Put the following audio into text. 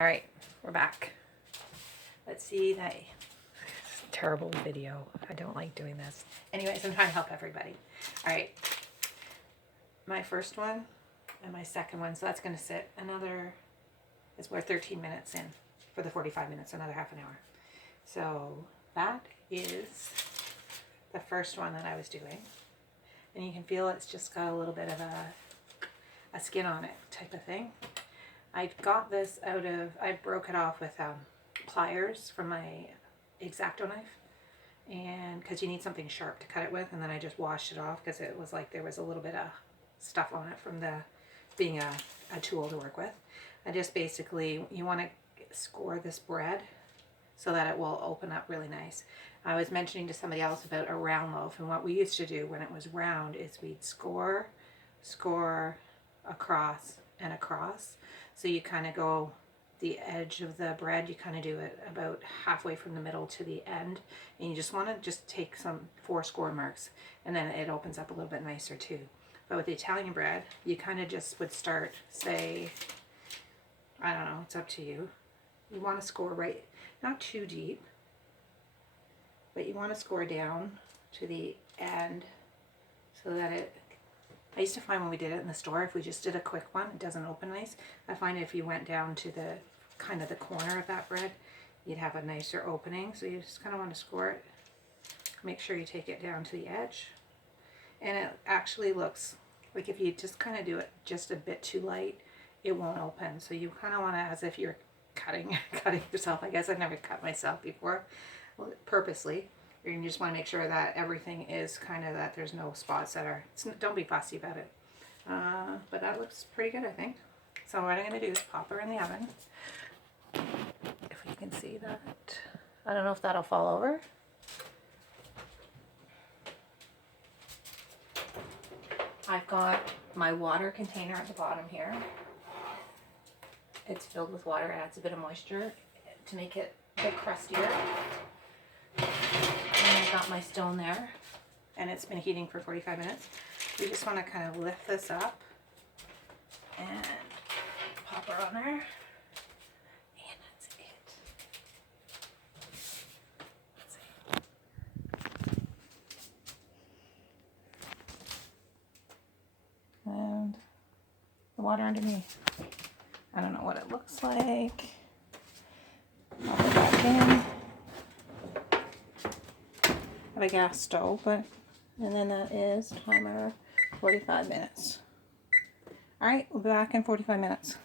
All right, we're back. Let's see that terrible video. I don't like doing this. Anyways, I'm trying to help everybody. All right, my first one and my second one. So that's going to sit another. We're 13 minutes in for the 45 minutes, another half an hour. So that is the first one that I was doing, and you can feel it's just got a little bit of a skin on it type of thing. I got this out of, I broke it off with pliers from my X-Acto knife, and because you need something sharp to cut it with, and then I just washed it off because it was like there was a little bit of stuff on it from the being a tool to work with. I just basically, you want to score this bread so that it will open up really nice. I was mentioning to somebody else about a round loaf, and what we used to do when it was round is we'd score across and across. So you kind of go the edge of the bread, you kind of do it about halfway from the middle to the end, and you just want to just take some 4 score marks, and then it opens up a little bit nicer too. But with the Italian bread, you kind of just would start, say, I don't know, it's up to you. You want to score right, not too deep, but you want to score down to the end so that it, I used to find when we did it in the store, if we just did a quick one, it doesn't open nice. I find if you went down to the kind of the corner of that bread, you'd have a nicer opening. So you just kind of want to score it. Make sure you take it down to the edge. And it actually looks like if you just kind of do it just a bit too light, it won't open. So you kind of want to, as if you're cutting yourself. I guess I've never cut myself before, purposely. You just want to make sure that everything is kind of, that there's no spots that are, don't be fussy about it. But that looks pretty good, I think. So what I'm going to do is pop her in the oven. If you can see that. I don't know if that'll fall over. I've got my water container at the bottom here. It's filled with water, adds a bit of moisture to make it a bit crustier. And I've got my stone there, and it's been heating for 45 minutes. We just want to kind of lift this up and pop her on there. And that's it. Let's see. And the water underneath. I don't know what it looks like. Pop it back in. Have a gas stove, and then that is timer 45 minutes. All right, we'll be back in 45 minutes.